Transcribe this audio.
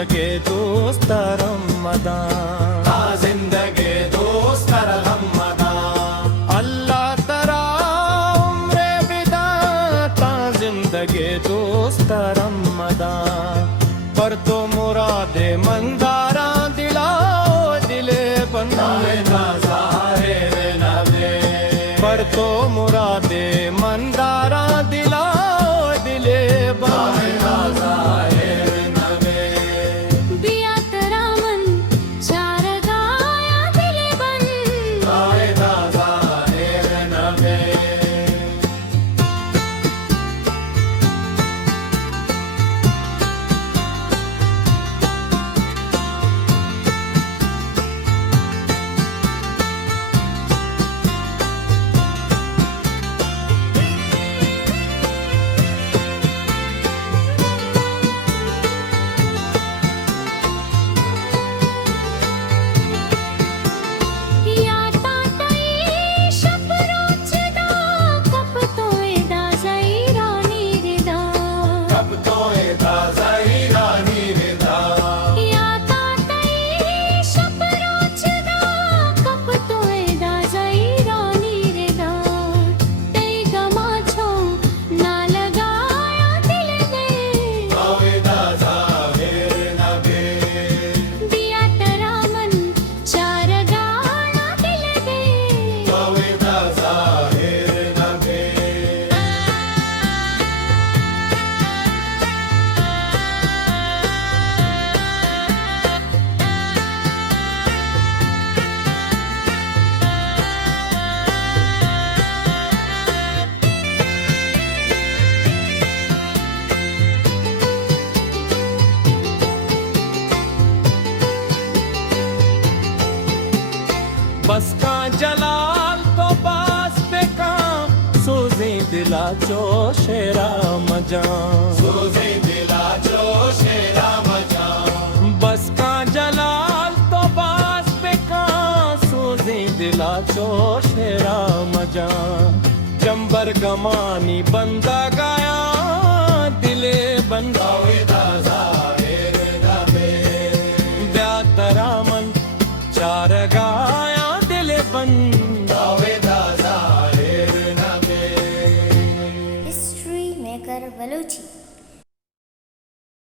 जिंदगी दोस्त रमदान, ता जिंदगी दोस्त रमदान। अल्लाह तरा उम्रे बिदा, ता जिंदगी दोस्त रमदान। पर तो मुरादे मंदारा दिलाओ दिले बंदाए पर तो मुरादे मंदारा दिलाओ दिले बंदाए बिया तरा मन चार गाया दिले बन बस का जलाल तो बास पे काम सोजे दिला जो शेरा मजान, सोजे दिला जो शेरा मजान। बस का जलाल तो बास पे काम सोजे दिला जो शेरा मजान। जंबर गमानी बंदा गाया दिले बंदा ब्या तरा मन चार गाया हिस्ट्री मेकर बलूची।